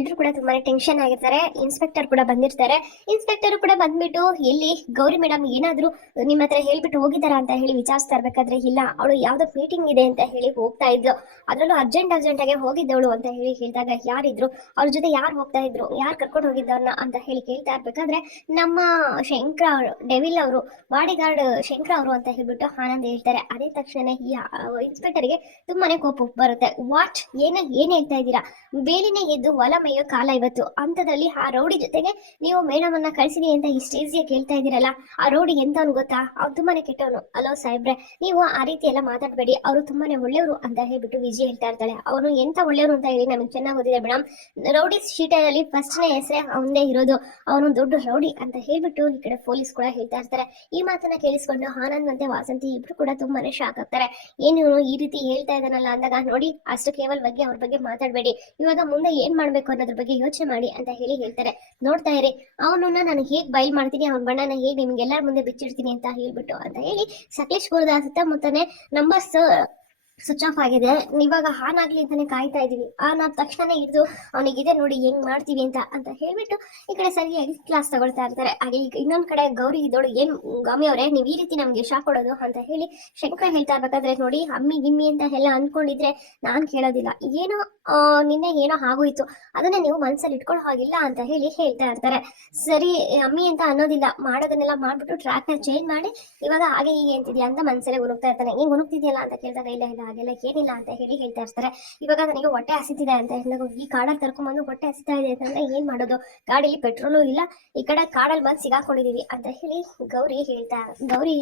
ಎಲ್ರು ಕೂಡ ತುಂಬಾನೇ ಟೆನ್ಷನ್ ಆಗಿರ್ತಾರೆ. ಇನ್ಸ್ಪೆಕ್ಟರ್ ಕೂಡ ಬಂದಿರ್ತಾರೆ. ಇನ್ಸ್ಪೆಕ್ಟರ್ ಕೂಡ ಬಂದ್ಬಿಟ್ಟು ಎಲ್ಲಿ ಗೌರಿ ಮೇಡಮ್ ಏನಾದ್ರು ನಿಮ್ಮ ಹತ್ರ ಹೇಳ್ಬಿಟ್ಟು ಹೋಗಿದ್ದಾರಾ ಅಂತ ಹೇಳಿ ವಿಚಾರಿಸ್ತಾ ಇರ್ಬೇಕಾದ್ರೆ ಇಲ್ಲ. ಅವಳು ಯಾವ್ದೋ ಮೀಟಿಂಗ್ ಇದೆ ಅಂತ ಹೇಳಿ ಹೋಗ್ತಾ ಇದ್ಲು. ಅದ್ರಲ್ಲೂ ಅರ್ಜೆಂಟ್ ಅರ್ಜೆಂಟ್ ಆಗಿ ಹೋಗಿದ್ದವಳು ಅಂತ ಹೇಳಿ ಹೇಳಿದಾಗ ಯಾರಿದ್ರು, ಅವ್ರ ಜೊತೆ ಯಾರು ಹೋಗ್ತಾ ಇದ್ರು, ಯಾರು ಕರ್ಕೊಂಡು ಹೋಗಿದ್ದವ್ರನ್ನ ಅಂತ ಹೇಳಿ ಕೇಳ್ತಾ ಇರ್ಬೇಕಾದ್ರೆ ನಮ್ಮ ಶಂಕರ ಅವರು ಡೆವಿಲ್ ಅವರು ಬಾಡಿಗಾರ್ಡ್ ಶಂಕರ ಅವರು ಅಂತ ಹೇಳ್ಬಿಟ್ಟು ಆನಂದ್ ಹೇಳ್ತಾರೆ. ಅದೇ ತಕ್ಷಣ ಈ ಇನ್ಸ್ಪೆಕ್ಟರ್ಗೆ ತುಂಬಾನೇ ಕೋಪ ಬರುತ್ತೆ. ವಾಟ್ ಏನ, ಏನ್ ಹೇಳ್ತಾ ಇದ್ದೀರಾ? ಬೇಲಿನೇ ಎದ್ದು ಹೊಲ ಮೇಯೋ ಕಾಲ ಇವತ್ತು. ಅಂತದಲ್ಲಿ ಆ ರೌಡಿ ಜೊತೆಗೆ ನೀವು ಮೇಡಮನ್ನ ಕಳ್ಸಿದೀನಿ ಅಂತ ಇಷ್ಟು ಈಸಿಯಾಗಿ ಕೇಳ್ತಾ ಇದ್ದೀರಲ್ಲ, ಆ ರೌಡಿ ಎಂತವನು ಗೊತ್ತಾ? ಅವ್ರು ತುಂಬಾನೇ ಕೆಟ್ಟವನು. ಅಲೋ ಸಾಹೇಬ್ರೆ, ನೀವು ಆ ರೀತಿ ಎಲ್ಲ ಮಾತಾಡಬೇಡಿ. ಅವರು ತುಂಬಾನೇ ಒಳ್ಳೆಯವರು ಅಂತ ಹೇಳ್ಬಿಟ್ಟು ವಿಜಯ್ ಹೇಳ್ತಾ ಇರ್ತಾಳೆ. ಅವನು ಎಂತ ಒಳ್ಳೆಯವರು ಅಂತ ಹೇಳಿ ನಮಗೆ ಚೆನ್ನಾಗಿ ಓದಿದೆ ಮೇಡಮ್ ರೌಡಿ ಶೀಟಲ್ಲಿ ಫಸ್ಟ್ನೇ ಹೆಸರೇ ಅವನೇ ಇರೋದು. ಅವನು ದೊಡ್ಡ ರೌಡಿ ಅಂತ ಹೇಳ್ಬಿಟ್ಟು ಈ ಕಡೆ ಪೊಲೀಸ್ ಕೂಡ ಹೇಳ್ತಾ ಇರ್ತಾರೆ. ಈ ಮಾತನ್ನ ಕೇಳಿಸ್ಕೊಂಡು ಆನಂದ್ ಮತ್ತೆ ವಾಸಂತಿ ಇಬ್ರು ಕೂಡ ತುಂಬಾನೇ ಶಾಕ್ ಆಗ್ತಾರೆ. ಏನು ಈ ರೀತಿ ಹೇಳ್ತಾ ಇದ್ದಾನಲ್ಲ ಅಂದಾಗ ನೋಡಿ, ಅಷ್ಟು ಕೇವಲ ಬಗ್ಗೆ ಅವ್ರ ಬಗ್ಗೆ ಮಾತಾಡಬೇಡಿ. ಇವಾಗ ಮುಂದೆ ಏನ್ ಮಾಡ್ಬೇಕು? ಅನ್ನೋದ್ರ ಬಗ್ಗೆ ಯೋಚನೆ ಮಾಡಿ ಅಂತ ಹೇಳಿ ಹೇಳ್ತಾರೆ. ನೋಡ್ತಾ ಇರಿ, ಅವನನ್ನ ನಾನು ಹೇಗ್ ಬೈಲ್ ಮಾಡ್ತೀನಿ, ಅವನ ಬಣ್ಣನ ಹೇಗ್ ನಿಮ್ಗೆಲ್ಲರ ಮುಂದೆ ಬಿಚ್ಚಿಡ್ತೀನಿ ಅಂತ ಹೇಳ್ಬಿಟ್ಟು ಅಂತ ಹೇಳಿ ಸಕಲೇಶ್ ಗುರುದಾಸ ಸುತ್ತಮುತ್ತನೇ ನಂಬರ್ಸ್ ಸ್ವಿಚ್ ಆಫ್ ಆಗಿದೆ. ಇವಾಗ ಆನ್ ಆಗ್ಲಿ ಅಂತಾನೆ ಕಾಯ್ತಾ ಇದೀವಿ. ಆನ್ ಆದ ತಕ್ಷಣ ಹಿಡಿದು ಅವನಿಗಿದೆ ನೋಡಿ ಹೆಂಗ್ ಮಾಡ್ತೀವಿ ಅಂತ ಅಂತ ಹೇಳ್ಬಿಟ್ಟು ಈ ಕಡೆ ಸರಿಯಾಗಿ ಕ್ಲಾಸ್ ತಗೊಳ್ತಾ ಇರ್ತಾರೆ. ಹಾಗೆ ಈಗ ಇನ್ನೊಂದ್ ಕಡೆ ಗೌರಿ ಇದ್ದೋಳು ಏನ್ ಗಮಿ ಅವರೇ, ನೀವ್ ಈ ರೀತಿ ನಮ್ಗೆ ಶಾಕ್ ಕೊಡೋದು ಅಂತ ಹೇಳಿ ಶಂಕರ ಹೇಳ್ತಾ ಇರ್ಬೇಕಾದ್ರೆ ನೋಡಿ ಅಮ್ಮಿ ಗಿಮ್ಮಿ ಅಂತ ಎಲ್ಲ ಅನ್ಕೊಂಡಿದ್ರೆ ನಾನ್ ಕೇಳೋದಿಲ್ಲ. ಏನೋ ನಿನ್ನೆ ಏನೋ ಆಗೋಯ್ತು. ಅದನ್ನ ನೀವು ಮನ್ಸಲ್ಲಿ ಇಟ್ಕೊಳ್ಳೋ ಹಾಗಿಲ್ಲ ಅಂತ ಹೇಳಿ ಹೇಳ್ತಾ ಇರ್ತಾರೆ. ಸರಿ ಅಮ್ಮಿ ಅಂತ ಅನ್ನೋದಿಲ್ಲ. ಮಾಡೋದನ್ನೆಲ್ಲ ಮಾಡ್ಬಿಟ್ಟು ಟ್ರ್ಯಾಕ್ನ ಚೇಂಜ್ ಮಾಡಿ, ಇವಾಗ ಹಾಗೆ ಹೀಗೆ ಅಂತಿದ್ಯಾ ಅಂತ ಮನ್ಸಲ್ಲೇ ಗುನುಗ್ತಾ ಇರ್ತಾನೆ. ನೀನ್ ಗುನುಗ್ತಿದ್ಯಲ್ಲ ಅಂತ ಕೇಳಿದಾಗ ಇಲ್ಲ ಇಲ್ಲ ಹಾಗೆಲ್ಲ ಏನಿಲ್ಲ ಅಂತ ಹೇಳಿ ಹೇಳ್ತಾ ಇರ್ತಾರೆ. ಇವಾಗ ನನಗೆ ಹೊಟ್ಟೆ ಹಸಿತಿದೆ ಅಂತ ಹೇಳಿದಾಗ ಈ ಕಾಡಲ್ಲಿ ಕರ್ಕೊಂಡ್ಬಂದು ಹೊಟ್ಟೆ ಹಸಿತಾ ಇದೆ ಅಂತಂದ್ರೆ ಏನ್ ಮಾಡೋದು? ಗಾಡಿಲಿ ಪೆಟ್ರೋಲು ಇಲ್ಲ, ಈ ಕಡೆ ಕಾಡಲ್ಲಿ ಬಂದು ಸಿಗಾಕೊಂಡಿದೀವಿ ಅಂತ ಹೇಳಿ ಗೌರಿ ಹೇಳ್ತಾ, ಗೌರಿ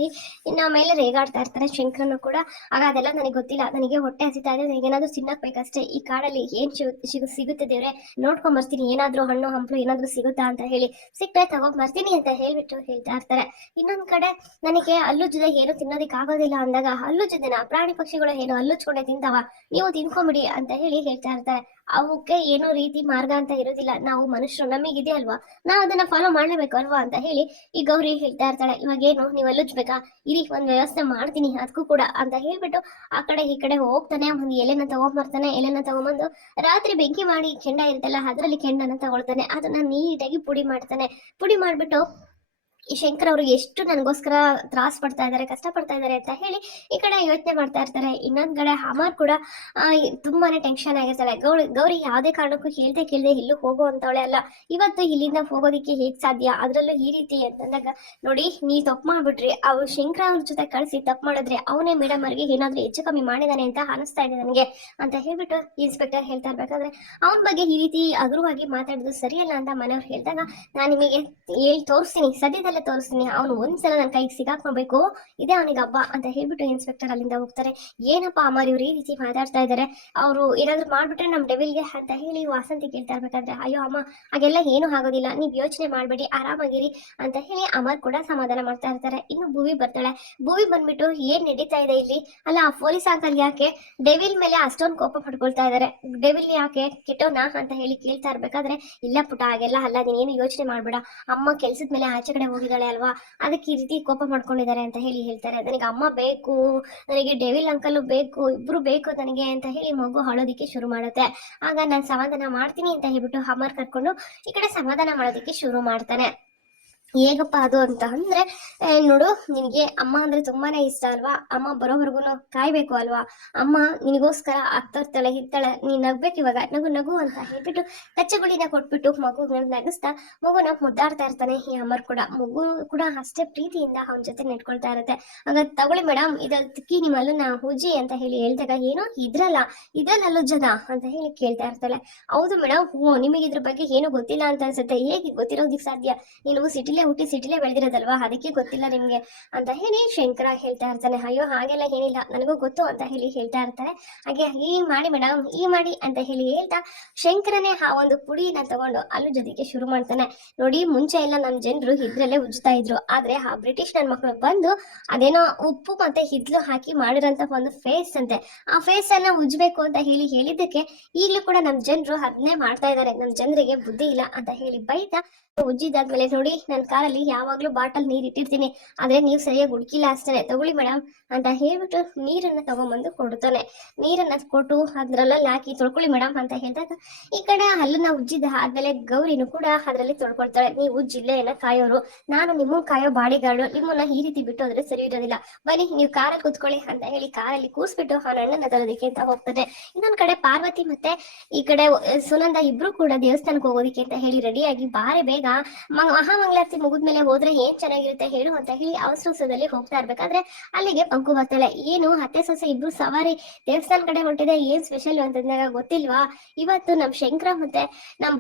ಇನ್ನ ಮೇಲೆ ರೇಗಾಡ್ತಾ ಇರ್ತಾರೆ ಶಂಕರನು ಕೂಡ. ಆಗ ಅದೆಲ್ಲ ನನಗೆ ಗೊತ್ತಿಲ್ಲ, ನನಗೆ ಹೊಟ್ಟೆ ಹಸಿತಾ ಇದೆ, ನನಗೆ ಏನಾದ್ರು ತಿನ್ನಕ್ ಬೇಕಷ್ಟೇ. ಈ ಕಾಡಲ್ಲಿ ಏನ್ ಸಿಗು- ಸಿಗು ಸಿಗುತ್ತೆ ದೇವ್ರೆ? ನೋಡ್ಕೊಂಡ್ ಬರ್ತೀನಿ, ಏನಾದ್ರೂ ಹಣ್ಣು, ಹಂಪಲು ಏನಾದ್ರೂ ಸಿಗುತ್ತಾ ಅಂತ ಹೇಳಿ. ಸಿಕ್ಕರೆ ತಗೊಂಡ್ ಬರ್ತೀನಿ ಅಂತ ಹೇಳ್ಬಿಟ್ಟು ಹೇಳ್ತಾ ಇರ್ತಾರೆ. ಇನ್ನೊಂದ್ ಕಡೆ ನನಗೆ ಹಲ್ಲುಜ್ಜದೆ ಏನು ತಿನ್ನೋದಕ್ಕೆ ಆಗೋದಿಲ್ಲ ಅಂದಾಗ ಹಲ್ಲುಜ್ಜದೆನ ಪ್ರಾಣಿ ಪಕ್ಷಿಗಳು ಏನು ಹಲ್ಲುಚ್ಕೊಂಡೆ ತಿಂತಾವ. ನೀವು ತಿನ್ಕೊಂಬಿಡಿ ಅಂತ ಹೇಳಿ ಹೇಳ್ತಾ ಇರ್ತಾರೆ. ಅವಕ್ಕೆ ಏನೋ ರೀತಿ ಮಾರ್ಗ ಅಂತ ಇರೋದಿಲ್ಲ. ನಾವು ಮನುಷ್ಯರು ನಮಗಿದೆ ಅಲ್ವಾ? ನಾವು ಅದನ್ನ ಫಾಲೋ ಮಾಡ್ಲೇಬೇಕು ಅಲ್ವಾ ಅಂತ ಹೇಳಿ ಈ ಗೌರಿ ಹೇಳ್ತಾ ಇರ್ತಾಳೆ. ಇವಾಗ ಏನು, ನೀವು ಅಲ್ಲುಜ್ಬೇಕಾ? ಇರಿ, ಒಂದ್ ವ್ಯವಸ್ಥೆ ಮಾಡ್ತೀನಿ ಅದಕ್ಕೂ ಕೂಡ ಅಂತ ಹೇಳ್ಬಿಟ್ಟು ಆ ಕಡೆ ಈ ಕಡೆ ಹೋಗ್ತಾನೆ. ಒಂದು ಎಲೆನ ತಗೊಂಡ್ಬರ್ತಾನೆ ಎಲೆನ ತಗೊಂಬಂದು ರಾತ್ರಿ ಬೆಂಕಿ ಮಾಡಿ ಕೆಂಡ ಇರುತ್ತಲ್ಲ, ಅದರಲ್ಲಿ ಕೆಂಡನ ತಗೊಳ್ತಾನೆ. ಅದನ್ನ ನೀಟಾಗಿ ಪುಡಿ ಮಾಡ್ತಾನೆ. ಪುಡಿ ಮಾಡ್ಬಿಟ್ಟು ಈ ಶಂಕರ್ ಅವರು ಎಷ್ಟು ನನಗೋಸ್ಕರ ತ್ರಾಸ್ ಪಡ್ತಾ ಇದ್ದಾರೆ, ಕಷ್ಟ ಪಡ್ತಾ ಇದ್ದಾರೆ ಅಂತ ಹೇಳಿ ಈ ಕಡೆ ಯೋಚನೆ ಮಾಡ್ತಾ ಇರ್ತಾರೆ. ಇನ್ನೊಂದ್ ಕಡೆ ಅಮರ್ ಕೂಡ ತುಂಬಾನೇ ಟೆನ್ಷನ್ ಆಗಿರ್ತಾಳೆ. ಗೌರಿ ಗೌರಿ ಯಾವುದೇ ಕಾರಣಕ್ಕೂ ಹೇಳ್ದೆ ಕೇಳ್ದೆ ಎಲ್ಲೂ ಹೋಗುವಂತವಳೆ ಅಲ್ಲ. ಇವತ್ತು ಇಲ್ಲಿಂದ ಹೋಗೋದಿಕ್ಕೆ ಹೇಗ್ ಸಾಧ್ಯ? ಅದ್ರಲ್ಲೂ ಈ ರೀತಿ ಅಂತಂದಾಗ, ನೋಡಿ ನೀ ತಪ್ಪು ಮಾಡ್ಬಿಟ್ರಿ. ಅವ್ರು ಶಂಕರ ಅವ್ರ ಜೊತೆ ಕಳ್ಸಿ ತಪ್ಪು ಮಾಡಿದ್ರೆ ಅವನೇ ಮೇಡಮ್ ಅವ್ರಿಗೆ ಏನಾದ್ರೂ ಹೆಚ್ಚು ಕಮ್ಮಿ ಮಾಡಿದಾನೆ ಅಂತ ಅನಿಸ್ತಾ ಇದೆ ನನಗೆ ಅಂತ ಹೇಳ್ಬಿಟ್ಟು ಇನ್ಸ್ಪೆಕ್ಟರ್ ಹೇಳ್ತಾ ಇರ್ಬೇಕಾದ್ರೆ, ಅವನ ಬಗ್ಗೆ ಈ ರೀತಿ ಅಗ್ರವಾಗಿ ಮಾತಾಡೋದು ಸರಿಯಲ್ಲ ಅಂತ ಮನೆಯವ್ರು ಹೇಳ್ದಾಗ, ನಾನು ನಿಮಗೆ ಹೇಳಿ, ತೋರಿಸ್ತೀನಿ. ಸದ್ಯದಲ್ಲೇ ತೋರಿಸ್ತೀನಿ. ಅವನು ಒಂದ್ಸಲ ನನ್ನ ಕೈಗೆ ಸಿಗಾಕೊಬೇಕು ಇದೇ ಅವನಿಗೆ ಹಬ್ಬ ಅಂತ ಹೇಳ್ಬಿಟ್ಟು ಇನ್ಸ್ಪೆಕ್ಟರ್ ಅಲ್ಲಿಂದ ಹೋಗ್ತಾರೆ. ಏನಪ್ಪ ಅಮರ್ ಇವ್ರು ಈ ರೀತಿ ಮಾತಾಡ್ತಾ ಇದ್ದಾರೆ ಅವರು ಏನಾದ್ರು ಮಾಡ್ಬಿಟ್ರೆ ನಮ್ ಡೆವಿಲ್ಗೆ ಅಂತ ಹೇಳಿ ವಾಸಂತಿ ಕೇಳ್ತಾ ಇರ್ಬೇಕಾದ್ರೆ, ಅಯ್ಯೋ ಅಮ್ಮ, ಹಾಗೆಲ್ಲ ಏನು ಆಗೋದಿಲ್ಲ. ನೀವ್ ಯೋಚನೆ ಮಾಡ್ಬೇಡಿ, ಆರಾಮಾಗಿರಿ ಅಂತ ಹೇಳಿ ಅಮರ್ ಕೂಡ ಸಮಾಧಾನ ಮಾಡ್ತಾ ಇರ್ತಾರೆ. ಇನ್ನು ಭೂವಿ ಬರ್ತಾಳೆ. ಭೂವಿ ಬಂದ್ಬಿಟ್ಟು ಏನ್ ನಡೀತಾ ಇದೆ ಇಲ್ಲಿ? ಅಲ್ಲ, ಆ ಪೊಲೀಸ್ ಅಂಕಲ್ ಯಾಕೆ? ಡೆವಿಲ್ ಮೇಲೆ ಅಷ್ಟೊಂದು ಕೋಪ ಪಡ್ಕೊಳ್ತಾ ಇದ್ದಾರೆ ಡೆವಿಲ್ ಯಾಕೆ? ಕೆಟ್ಟೋನಾ ಅಂತ ಹೇಳಿ ಕೇಳ್ತಾ ಇರ್ಬೇಕಾದ್ರೆ, ಇಲ್ಲ ಪುಟ ಹಾಗೆಲ್ಲ ಅಲ್ಲ. ಏನು ಯೋಚನೆ ಮಾಡ್ಬೇಡ. ಅಮ್ಮ ಕೆಲ್ಸದ ಮೇಲೆ ಆಚೆ ಕಡೆ ಹೋಗಿದ್ದಾಳೆ ಅಲ್ವಾ? ಅದಕ್ಕೆ ಈ ರೀತಿ ಕೋಪ ಮಾಡ್ಕೊಂಡಿದ್ದಾರೆ ಅಂತ ಹೇಳಿ ಹೇಳ್ತಾರೆ. ನನಗೆ ಅಮ್ಮ ಬೇಕು, ನನಗೆ ಡೆವಿಲ್ ಅಂಕಲ್ ಬೇಕು, ಇಬ್ರು ಬೇಕು ನನಗೆ ಅಂತ ಹೇಳಿ ಮಗು ಹಾಳೋದಿಕ್ಕೆ ಶುರು ಮಾಡುತ್ತೆ. ಆಗ ನಾನು ಸಮಾಧಾನ ಮಾಡ್ತೀನಿ ಅಂತ ಹೇಳ್ಬಿಟ್ಟು ಹಮರ್ ಕರ್ಕೊಂಡು ಈ ಕಡೆ ಸಮಾಧಾನ ಮಾಡೋದಿಕ್ಕೆ ಶುರು ಮಾಡ್ತಾನೆ. ಹೇಗಪ್ಪ ಅದು ಅಂತ ಅಂದ್ರೆ ನೋಡು, ನಿನಗೆ ಅಮ್ಮ ಅಂದ್ರೆ ತುಂಬಾನೇ ಇಷ್ಟ ಅಲ್ವಾ? ಅಮ್ಮ ಬರೋವರೆಗೂ ಕಾಯ್ಬೇಕು ಅಲ್ವಾ? ಅಮ್ಮ ನಿನಗೋಸ್ಕರ ಆಗ್ತಾ ಇರ್ತಾಳೆ ನೀನ್ ನಗ್ಬೇಕು ಇವಾಗ. ನಗು ನಗು ಅಂತ ಹೇಳ್ಬಿಟ್ಟು ಕಚ್ಚಗುಳಿನ ಕೊಟ್ಬಿಟ್ಟು ಮಗು ನಗಿಸ್ತಾ, ಮಗುನ ಮುದ್ದಾಡ್ತಾ ಇರ್ತಾನೆ ಈ ಅಮ್ಮರ್ ಕೂಡ. ಮಗು ಕೂಡ ಅಷ್ಟೇ ಪ್ರೀತಿಯಿಂದ ಅವನ ಜೊತೆ ನೆಟ್ಕೊಳ್ತಾ ಇರುತ್ತೆ. ಆಗ ತಗೊಳ್ಳಿ ಮೇಡಮ್ ಇದ್ರಲ್ಲಿ ತಿಕ್ಕಿ ನಿಮ್ಮ ನಾ ಹುಜಿ ಅಂತ ಹೇಳಿ ಹೇಳ್ದಾಗ ಏನೋ ಇದ್ರಲ್ಲ ಇದ್ರಲ್ಲಿ ಜನ ಅಂತ ಹೇಳಿ ಕೇಳ್ತಾ ಇರ್ತಾಳೆ. ಹೌದು ಮೇಡಮ್ ಹ್ಞೂ ನಿಮಗೆ ಇದ್ರ ಬಗ್ಗೆ ಏನು ಗೊತ್ತಿಲ್ಲ ಅಂತ ಅನ್ಸುತ್ತೆ. ಹೇಗೆ ಗೊತ್ತಿರೋದಿಕ್ ಸಾಧ್ಯ? ನೀನು ಸಿಟಿಲೇ ಹುಟ್ಟಿ ಸಿಟಿಲೇ ಬೆಳೆದಿರೋದಲ್ವಾ? ಅದಕ್ಕೆ ಗೊತ್ತಿಲ್ಲ ನಿಮ್ಗೆ ಅಂತ ಹೇಳಿ ಶಂಕರ ಹೇಳ್ತಾ ಇರ್ತಾನೆ. ಅಯ್ಯೋ, ಹಾಗೆಲ್ಲ ಏನಿಲ್ಲ. ನನಗೂ ಗೊತ್ತು ಅಂತ ಹೇಳಿ ಹೇಳ್ತಾ ಇರ್ತಾರೆ ಹಾಗೆ ಈ ಮಾಡಿ ಮೇಡಮ್ ಈ ಮಾಡಿ ಅಂತ ಹೇಳಿ ಹೇಳ್ತಾ ಶಂಕರನೇ ಆ ಒಂದು ಪುಡಿನ ತಗೊಂಡು ಅಲ್ಲೂ ಜೊತೆಗೆ ಶುರು ಮಾಡ್ತಾನೆ. ನೋಡಿ, ಮುಂಚೆ ಎಲ್ಲ ನಮ್ಮ ಜನರು ಇದ್ರಲ್ಲೇ ಉಜ್ತಾ ಇದ್ರು. ಆದ್ರೆ ಆ ಬ್ರಿಟಿಷ್ ನನ್ನ ಮಕ್ಕಳು ಬಂದು ಅದೇನೋ ಉಪ್ಪು ಮತ್ತೆ ಹಿದ್ಲು ಹಾಕಿ ಮಾಡಿರೋಂತ ಒಂದು ಫೇಸ್ ಅಂತೆ. ಆ ಫೇಸ್ ಅನ್ನ ಉಜ್ಬೇಕು ಅಂತ ಹೇಳಿ ಹೇಳಿದ್ದಕ್ಕೆ ಈಗಲೂ ಕೂಡ ನಮ್ಮ ಜನರು ಅದನ್ನೇ ಮಾಡ್ತಾ ಇದ್ದಾರೆ ನಮ್ಮ ಜನರಿಗೆ ಬುದ್ಧಿ ಇಲ್ಲ ಅಂತ ಹೇಳಿ ಬೈತಾ ಉಜ್ಜಿದಾದ್ಮೇಲೆ ನೋಡಿ, ನಾನು ಕಾರಲ್ಲಿ ಯಾವಾಗ್ಲೂ ಬಾಟಲ್ ನೀರ್ ಇಟ್ಟಿರ್ತೀನಿ. ಆದ್ರೆ ನೀವು ಸರಿಯಾಗಿ ಹುಡುಕಿಲ್ಲ ಅಷ್ಟೇ ತಗೊಳ್ಳಿ ಮೇಡಮ್ ಅಂತ ಹೇಳ್ಬಿಟ್ಟು ನೀರನ್ನ ತಗೊಂಬಂದು ಕೊಡ್ತಾನೆ. ನೀರನ್ನ ಕೊಟ್ಟು ಅದ್ರಲ್ಲಲ್ಲಿ ಹಾಕಿ ತೊಳ್ಕೊಳ್ಳಿ ಮೇಡಮ್ ಅಂತ ಹೇಳಿದಾಗ ಈ ಕಡೆ ಹಲ್ಲನ್ನ ಉಜ್ಜಿದ ಆದ್ಮೇಲೆ ಗೌರಿನೂ ಕೂಡ ಅದರಲ್ಲಿ ತೊಳ್ಕೊಳ್ತಾಳೆ. ನೀವು ಜಿಲ್ಲೆಯನ್ನ ಕಾಯೋರು. ನಾನು ನಿಮ್ಮ ಕಾಯೋ ಬಾಡಿಗಾರ್ಡು. ನಿಮ್ಮನ್ನ ಈ ರೀತಿ ಬಿಟ್ಟು ಹೋದ್ರೆ ಸರಿ ಇರೋದಿಲ್ಲ. ಬನ್ನಿ, ನೀವು ಕಾರಲ್ಲಿ ಕೂತ್ಕೊಳ್ಳಿ ಅಂತ ಹೇಳಿ ಕಾರಲ್ಲಿ ಕೂಸ್ಬಿಟ್ಟು ಹಣ್ಣನ್ನ ತರೋದಕ್ಕೆ ಅಂತ ಹೋಗ್ತಾನೆ. ಇನ್ನೊಂದ್ ಕಡೆ ಪಾರ್ವತಿ ಮತ್ತೆ ಈ ಕಡೆ ಸುನಂದ ಇಬ್ರು ಕೂಡ ದೇವಸ್ಥಾನಕ್ಕೆ ಹೋಗೋದಿಕ್ಕೆ ಅಂತ ಹೇಳಿ ರೆಡಿಯಾಗಿ ಬಾರೆ ಬೇಗ ಮ- ಮಹಾಮಂಗಳಾರತಿ ಮುಗಿದ್ಮೇಲೆ ಹೋದ್ರೆ ಏನ್ ಚೆನ್ನಾಗಿರುತ್ತೆ ಹೇಳು ಅಂತ ಹೇಳಿ ಅವಸರದಲ್ಲಿ ಹೋಗ್ತಾ ಇರ್ಬೇಕಾದ್ರೆ ಅಲ್ಲಿಗೆ ಪಂಕು ಬರ್ತಾಳೆ. ಏನು ಹತ್ತೆ ಸೊಸೆ ಇಬ್ರು ಸವಾರಿ ದೇವಸ್ಥಾನ ಕಡೆ ಹೊಂಟಿದೆ, ಏನ್ ಸ್ಪೆಷಲ್ ಅಂತಂದಾಗ ಗೊತ್ತಿಲ್ವಾ? ಇವತ್ತು ನಮ್ ಶಂಕರ ಮತ್ತೆ ನಮ್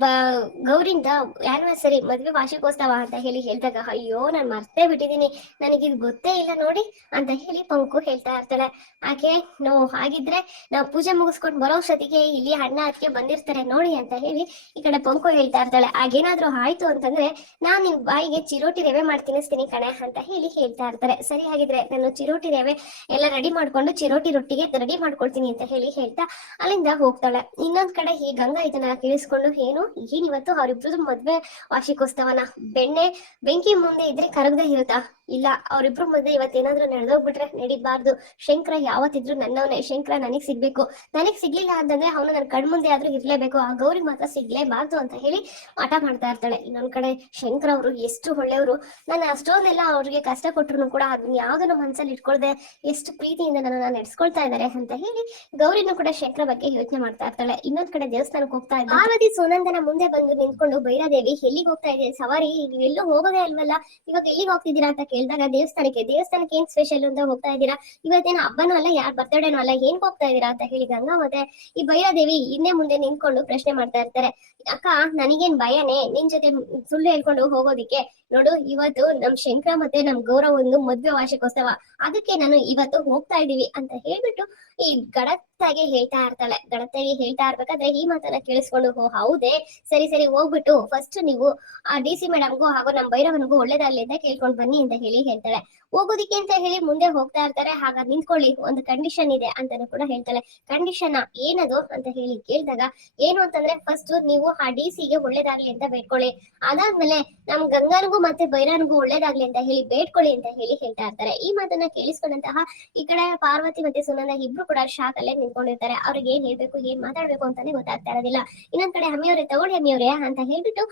ಗೌರಿಂದ ಆನಿವರ್ಸರಿ ಮದ್ವೆ ವಾರ್ಷಿಕೋತ್ಸವ ಅಂತ ಹೇಳಿ ಹೇಳ್ದಾಗ, ಅಯ್ಯೋ ನಾನ್ ಮರ್ತೇ ಬಿಟ್ಟಿದೀನಿ ನನಗಿದ್ ಗೊತ್ತೇ ಇಲ್ಲ ನೋಡಿ ಅಂತ ಹೇಳಿ ಪಂಕು ಹೇಳ್ತಾ ಇರ್ತಾಳೆ. ಆಕೆ, ನೋ, ಹಾಗಿದ್ರೆ ನಾವು ಪೂಜೆ ಮುಗಿಸ್ಕೊಂಡು ಬರೋ ಅಷ್ಟೊತ್ತಿಗೆ ಇಲ್ಲಿ ಅಣ್ಣ ಅದಕ್ಕೆ ಬಂದಿರ್ತಾರೆ ನೋಡಿ ಅಂತ ಹೇಳಿ ಈ ಕಡೆ ಪಂಕು ಹೇಳ್ತಾ ಇರ್ತಾಳೆ. ಹಾಗೇನಾದ್ರೂ ಆಯ್ತು ಅಂತಂದ್ರೆ ನಾನ್ ನಿನ್ ಬಾಯಿಗೆ ಚಿರೋಟಿ ರವೆ ಮಾಡಿ ತಿನ್ನಿಸ್ತೀನಿ ಕಣೆ ಅಂತ ಹೇಳಿ ಹೇಳ್ತಾ ಇರ್ತಾರೆ. ಸರಿ ಹಾಗಿದ್ರೆ ನಾನು ಚಿರೋಟಿ ರವೆ ಎಲ್ಲ ರೆಡಿ ಮಾಡ್ಕೊಂಡು ಚಿರೋಟಿ ರೊಟ್ಟಿಗೆ ರೆಡಿ ಮಾಡ್ಕೊಳ್ತೀನಿ ಅಂತ ಹೇಳಿ ಹೇಳ್ತಾ ಅಲ್ಲಿಂದ ಹೋಗ್ತಾಳೆ. ಇನ್ನೊಂದ್ ಕಡೆ ಈ ಗಂಗಾ ಇದನ್ನ ಕೇಳಿಸ್ಕೊಂಡು ಏನು? ಏನ್ ಇವತ್ತು ಅವ್ರಿಬ್ರದ್ದು ಮದ್ವೆ ವಾರ್ಷಿಕೋತ್ಸವನ? ಬೆಣ್ಣೆ ಬೆಂಕಿ ಮುಂದೆ ಇದ್ರೆ ಕರಗದೆ ಇರುತ್ತಾ? ಇಲ್ಲ, ಅವ್ರಿಬ್ರು ಮಧ್ಯೆ ಇವತ್ತೇನಾದ್ರೂ ನಡೆದೋಗ್ಬಿಟ್ರೆ ನಡಿಬಾರ್ದು. ಶಂಕರ ಯಾವತ್ತಿದ್ರು ನನ್ನವನೇ. ಶಂಕರ ನನಗ್ ಸಿಗ್ಬೇಕು. ನನಗ್ ಸಿಗ್ಲಿಲ್ಲ ಅಂತಂದ್ರೆ ಅವನು ನನ್ನ ಕಣ್ಮುಂದೆ ಆದ್ರೂ ಇರ್ಲೇಬೇಕು. ಆ ಗೌರಿ ಮಾತ್ರ ಸಿಗ್ಲೇಬಾರ್ದು ಅಂತ ಹೇಳಿ ಆಟ ಮಾಡ್ತಾ ಇರ್ತಾಳೆ. ಇನ್ನೊಂದ್ ಕಡೆ ಶಂಕರ ಅವರು ಎಷ್ಟು ಒಳ್ಳೆಯವರು. ನಾನು ಅಷ್ಟೊಂದೆಲ್ಲ ಅವ್ರಿಗೆ ಕಷ್ಟ ಕೊಟ್ರು ಕೂಡ ಅದನ್ನ ಯಾವ್ದನ್ನ ಮನ್ಸಲ್ಲಿ ಇಟ್ಕೊಳ್ದೆ ಎಷ್ಟು ಪ್ರೀತಿಯಿಂದ ನನ್ನ ನಡೆಸ್ಕೊಳ್ತಾ ಇದ್ದಾರೆ ಅಂತ ಹೇಳಿ ಗೌರಿನೂ ಕೂಡ ಶಂಕರ ಬಗ್ಗೆ ಯೋಚನೆ ಮಾಡ್ತಾ ಇರ್ತಾಳೆ. ಇನ್ನೊಂದ್ ಕಡೆ ದೇವಸ್ಥಾನಕ್ಕೆ ಹೋಗ್ತಾ ಇದ್ದ ಪಾರ್ವತಿ ಸುನಂದನ ಮುಂದೆ ಬಂದು ನಿಂತ್ಕೊಂಡು ಬೈರಾದೇವಿ, ಎಲ್ಲಿಗೆ ಹೋಗ್ತಾ ಇದೆ ಸವಾರಿ ಎಲ್ಲೂ ಹೋಗೋದೇ ಅಲ್ವಲ್ಲ? ಇವಾಗ ಎಲ್ಲಿಗೆ ಹೋಗ್ತಿದ್ದೀರಾ ಅಂತ ಕೇಳಿದಾಗ ದೇವಸ್ಥಾನಕ್ಕೆ ದೇವಸ್ಥಾನಕ್ಕೆ ಏನ್ ಸ್ಪೆಷಲ್ ಅಂತ ಹೋಗ್ತಾ ಇದ್ದೀರಾ? ಇವತ್ತೇನು ಹಬ್ಬನೂ ಅಲ್ಲ, ಯಾರ್ ಬರ್ತಡೇನೂ ಅಲ್ಲ, ಏನ್ ಹೋಗ್ತಾ ಇದೀರಾ ಅಂತ ಹೇಳಿ ಗಂಗಾ ಮತ್ತೆ ಈ ಭೈರಾದೇವಿ ಹಿಂದೆ ಮುಂದೆ ನಿಂತ್ಕೊಂಡು ಪ್ರಶ್ನೆ ಮಾಡ್ತಾ ಇರ್ತಾರೆ. ಅಕ್ಕ, ನನಗೇನ್ ಭಯನೇ? ನಿನ್ ಜೊತೆ ಸುಳ್ಳು ಹೇಳ್ಕೊಂಡು ಹೋಗೋದಿಕ್ಕೆ ನೋಡು, ಇವತ್ತು ನಮ್ ಶಂಕರ ಮತ್ತೆ ನಮ್ ಗೌರವ್ ಒಂದು ಮದ್ವೆ ವಾರ್ಷಿಕೋತ್ಸವ. ಅದಕ್ಕೆ ನಾನು ಇವತ್ತು ಹೋಗ್ತಾ ಇದೀವಿ ಅಂತ ಹೇಳ್ಬಿಟ್ಟು ಈ ಗಡತ್ತಾಗೆ ಹೇಳ್ತಾ ಇರ್ತಾಳೆ. ಗಡತ್ತಾಗಿ ಹೇಳ್ತಾ ಇರ್ಬೇಕಾದ್ರೆ ಈ ಮಾತನ್ನ ಕೇಳಿಸ್ಕೊಂಡು ಹೋ ಹೌದೇ. ಸರಿ ಸರಿ, ಹೋಗ್ಬಿಟ್ಟು ಫಸ್ಟ್ ನೀವು ಆ ಡಿ ಸಿ ಮೇಡಮ್ಗೂ ಹಾಗೂ ನಮ್ ಭೈರವನಿಗೂ ಒಳ್ಳೇದಾಗ್ಲಿ ಅಂತ ಕೇಳ್ಕೊಂಡ್ ಬನ್ನಿ ಅಂತ ಹೇಳಿ ಹೇಳ್ತಾಳೆ. ಹೋಗೋದಿಕ್ಕೆ ಅಂತ ಹೇಳಿ ಮುಂದೆ ಹೋಗ್ತಾ ಇರ್ತಾರೆ. ಹಾಗ ನಿಂತ್ಕೊಳ್ಳಿ, ಒಂದು ಕಂಡೀಷನ್ ಇದೆ ಅಂತಾನು ಕೂಡ ಹೇಳ್ತಾಳೆ. ಕಂಡೀಷನ್ ಏನದು ಅಂತ ಹೇಳಿ ಕೇಳಿದಾಗ, ಏನು ಅಂತಂದ್ರೆ ಫಸ್ಟ್ ನೀವು ಆ ಡಿ ಸಿಗೆ ಒಳ್ಳೇದಾಗ್ಲಿ ಅಂತ ಬೇಡ್ಕೊಳ್ಳಿ. ಅದಾದ್ಮೇಲೆ ನಮ್ ಗಂಗಾನಿಗೂ ಮತ್ತೆ ಬೈರಾನ್ಗೂ ಒಳ್ಳೇದಾಗ್ಲಿ ಅಂತ ಹೇಳಿ ಬೇಡ್ಕೊಳ್ಳಿ ಅಂತ ಹೇಳಿ ಹೇಳ್ತಾ ಇರ್ತಾರೆ. ಈ ಮಾತನ್ನ ಕೇಳಿಸ್ಕೊಂಡಂತಹ ಈ ಕಡೆ ಪಾರ್ವತಿ ಮತ್ತೆ ಸುನಂದ ಇಬ್ರು ಕೂಡ ಶಾಕ್ ಅಲ್ಲೇ ನಿಂತ್ಕೊಂಡಿರ್ತಾರೆ. ಅವ್ರಿಗೆ ಏನ್ ಹೇಳ್ಬೇಕು, ಏನ್ ಮಾತಾಡ್ಬೇಕು ಅಂತಾನೆ ಗೊತ್ತಾಗ್ತಾ ಇರೋದಿಲ್ಲ. ಇನ್ನೊಂದ್ ಕಡೆ ಹಮ್ಮಿಯವ್ರೆ ತಗೊಳ್ಳಿ ಹಮ್ಮಿಯವ್ರೆ ಅಂತ ಹೇಳ್ಬಿಟ್ಟು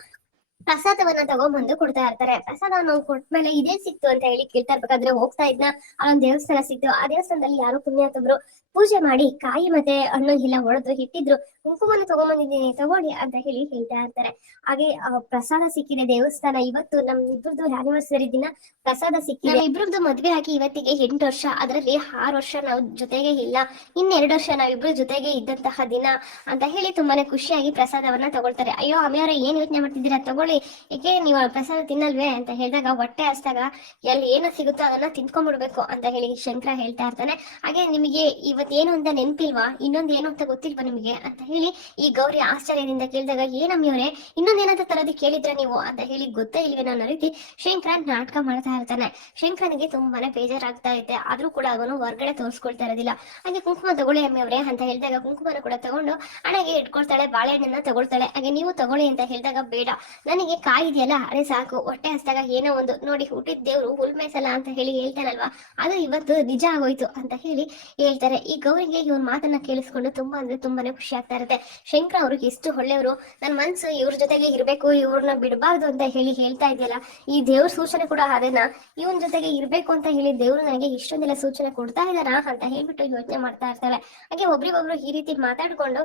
ಪ್ರಸಾದವನ್ನ ತಗೊಂಡ್ಬಂದು ಕೊಡ್ತಾ ಇರ್ತಾರೆ. ಪ್ರಸಾದವನ್ನು ಕೊಟ್ಮೇಲೆ ಇದೇ ಸಿಕ್ತು ಅಂತ ಹೇಳಿ ಕೇಳ್ತಾ ಇರ್ಬೇಕಾದ್ರೆ ಹೋಗ್ತಾ ಇದ್ನ. ಅಲ್ಲೊಂದ್ ದೇವಸ್ಥಾನ ಸಿಕ್ತು. ಆ ದೇವಸ್ಥಾನದಲ್ಲಿ ಯಾರೋ ತಂದ್ರು ಪೂಜೆ ಮಾಡಿ ಕಾಯಿ ಮತ್ತೆ ಹಣ್ಣು ಎಲ್ಲ ಹೊಡೆದು ಇಟ್ಟಿದ್ರು ಕುಂಕುಮನ ತಗೊಂಬಂದಿದ್ದೀನಿ ತಗೊಳ್ಳಿ ಅಂತ ಹೇಳಿ ಹೇಳ್ತಾ ಇರ್ತಾರೆ. ಹಾಗೆ ಆ, ಪ್ರಸಾದ ಸಿಕ್ಕಿದೆ ದೇವಸ್ಥಾನ. ಇವತ್ತು ನಮ್ ಇಬ್ಬರದು ಆನಿವರ್ಸರಿ ದಿನ ಪ್ರಸಾದ ಸಿಕ್ಕಿದೆ. ಇಬ್ಬರದ್ದು ಮದ್ವೆ ಆಗಿ ಇವತ್ತಿಗೆ ಎಂಟು ವರ್ಷ. ಅದರಲ್ಲಿ ಆರು ವರ್ಷ ನಾವು ಜೊತೆಗೆ ಇಲ್ಲ. ಇನ್ನೆರಡು ವರ್ಷ ನಾವಿಬ್ರು ಜೊತೆಗೆ ಇದ್ದಂತಹ ದಿನ ಅಂತ ಹೇಳಿ ತುಂಬಾನೇ ಖುಷಿಯಾಗಿ ಪ್ರಸಾದವನ್ನ ತಗೊಳ್ತಾರೆ. ಅಯ್ಯೋ ಅಮ್ಮಿಯವರ ಏನ್ ಯೋಚನೆ ಮಾಡ್ತಿದ್ದೀರಾ? ತಗೊಳ್ಳಿ. ಏಕೆ ನೀವು ಪ್ರಸಾದ ತಿನ್ನಲ್ವೇ ಅಂತ ಹೇಳಿದಾಗ ಹೊಟ್ಟೆ ಹಸ್ದಾಗ ಎಲ್ಲಿ ಏನು ಸಿಗುತ್ತೋ ಅದನ್ನ ತಿನ್ಕೊಂಡ್ಬಿಡ್ಬೇಕು ಅಂತ ಹೇಳಿ ಶಂಕರ ಹೇಳ್ತಾ ಇರ್ತಾನೆ. ಹಾಗೆ ನಿಮಗೆ ಇವತ್ತೇನು ಅಂತ ನೆನ್ಪಿಲ್ವಾ? ಇನ್ನೊಂದ್ ಏನು ಅಂತ ಗೊತ್ತಿಲ್ವಾ ನಿಮಗೆ? ಅಂತ ಹೇಳಿ ಈ ಗೌರಿ ಆಶ್ಚರ್ಯದಿಂದ ಕೇಳಿದಾಗ ಏನಮ್ಮಿಯವರೇ ಇನ್ನೊಂದೇನಂತ ತರದಿ ಕೇಳಿದ್ರ ನೀವು ಅಂತ ಹೇಳಿ ಗೊತ್ತೇ ಇಲ್ವೇ ಅನ್ನೋ ರೀತಿ ಶಂಕರ ನಾಟಕ ಮಾಡ್ತಾ ಇರ್ತಾನೆ. ಶಂಕರನಿಗೆ ತುಂಬಾನೇ ಬೇಜಾರಾಗ್ತಾ ಇದೆ ಆದ್ರೂ ಕೂಡ ಅವನು ಹೊರಗಡೆ ತೋರಿಸ್ಕೊಳ್ತಾ ಇರೋದಿಲ್ಲ. ಹಾಗೆ ಕುಂಕುಮ ತಗೊಳ್ಳಿ ಅಮ್ಮಿಯವರೇ ಅಂತ ಹೇಳಿದಾಗ ಕುಂಕುಮನ ಕೂಡ ತಗೊಂಡು ಹಣೆಗೆ ಇಟ್ಕೊಳ್ತಾಳೆ, ಬಾಳೆಹಣ್ಣನ್ನ ತಗೊಳ್ತಾಳೆ. ಹಾಗೆ ನೀವು ತಗೊಳ್ಳಿ ಅಂತ ಹೇಳಿದಾಗ ಬೇಡ. ನನಗೆ ಕಾಯಿ ಇದೆಯಲ್ಲ ಅರೆ ಸಾಕು, ಹೊಟ್ಟೆ ಹಸ್ದಾಗ ಏನೋ ಒಂದು. ನೋಡಿ, ಹುಟ್ಟಿದ ದೇವ್ರು ಹುಲ್ ಮೇಸಲ್ಲ ಅಂತ ಹೇಳಿ ಹೇಳ್ತಾರಲ್ವಾ? ಅದು ಇವತ್ತು ನಿಜ ಆಗೋಯ್ತು ಅಂತ ಹೇಳಿ ಹೇಳ್ತಾರೆ. ಈ ಗೌರಿಗೆ ಇವ್ರ ಮಾತನ್ನ ಕೇಳಿಸ್ಕೊಂಡು ತುಂಬಾ ಅಂದ್ರೆ ತುಂಬಾನೇ ಖುಷಿ ಆಗ್ತಾ ಇರುತ್ತೆ. ಶಂಕರ ಅವರು ಎಷ್ಟು ಒಳ್ಳೆಯವರು. ನನ್ನ ಮನ್ಸು ಇವ್ರ ಜೊತೆಗೆ ಇರ್ಬೇಕು ಇವ್ರನ್ನ ಬಿಡಬಾರ್ದು ಅಂತ ಹೇಳಿ ಹೇಳ್ತಾ ಇದೆಯಲ್ಲ. ಈ ದೇವ್ರ ಸೂಚನೆ ಕೂಡ ಅದೇನಾ? ಇವನ್ ಜೊತೆಗೆ ಇರ್ಬೇಕು ಅಂತ ಹೇಳಿ ದೇವ್ರು ನನಗೆ ಇಷ್ಟೊಂದೆಲ್ಲ ಸೂಚನೆ ಕೊಡ್ತಾ ಇದಾರಾ ಅಂತ ಹೇಳ್ಬಿಟ್ಟು ಯೋಚನೆ ಮಾಡ್ತಾ ಇರ್ತಾರೆ. ಹಾಗೆ ಒಬ್ರಿಗೊಬ್ರು ಈ ರೀತಿ ಮಾತಾಡ್ಕೊಂಡು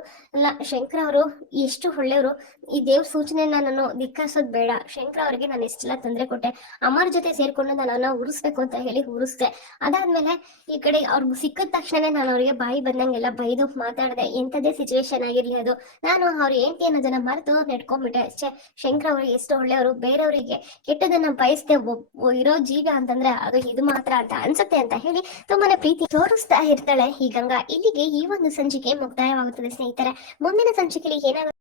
ಶಂಕರ ಅವರು ಎಷ್ಟು ಒಳ್ಳೆಯವರು. ಈ ದೇವ್ರ ಸೂಚನೆಯನ್ನ ನಾನು ಧಿಕ್ಕರಿಸೋದ್ ಬೇಡ. ಶಂಕರ ಅವ್ರಿಗೆ ನಾನು ಎಷ್ಟೆಲ್ಲ ತೊಂದರೆ ಕೊಟ್ಟೆ. ಅಮ್ಮರ ಜೊತೆ ಸೇರ್ಕೊಂಡು ನಾನು ಉರಿಸ್ಬೇಕು ಅಂತ ಹೇಳಿ ಉರಿಸ್ದೆ. ಅದಾದ್ಮೇಲೆ ಈ ಕಡೆ ಅವ್ರಿಗೆ ಸಿಕ್ಕಿದ ತಕ್ಷಣನೇ ನಾನು ಅವ್ರಿಗೆ ಬಾಯಿ ಬಂದಂಗೆಲ್ಲ ಬೈದು ಮಾತಾಡಿದೆ. ಎಂತದೇ ಸಿಚುವೇಶನ್ ಆಗಿರ್ಲಿ ಅದು. ನಾನು ಅವ್ರ ಹೆಂಡತಿ ಅನ್ನೋದನ್ನ ಮರೆತು ನೆಡ್ಕೊಂಡ್ಬಿಟ್ಟೆ ಅಷ್ಟೇ. ಶಂಕರ ಅವ್ರಿಗೆ ಎಷ್ಟು ಒಳ್ಳೆಯವರು. ಬೇರೆಯವರಿಗೆ ಕೆಟ್ಟದನ್ನ ಬಯಸ್ದೆ ಇರೋ ಜೀವ ಅಂತಂದ್ರೆ ಅದು ಇದು ಮಾತ್ರ ಅಂತ ಅನ್ಸುತ್ತೆ ಅಂತ ಹೇಳಿ ತುಂಬಾನೇ ಪ್ರೀತಿ ತೋರಿಸ್ತಾ ಇರ್ತಾಳೆ ಈ ಗಂಗಾ. ಇಲ್ಲಿಗೆ ಈ ಒಂದು ಸಂಚಿಕೆ ಮುಕ್ತಾಯವಾಗುತ್ತದೆ ಸ್ನೇಹಿತರೆ. ಮುಂದಿನ ಸಂಚಿಕೆಯಲ್ಲಿ ಏನಾಗುತ್ತೆ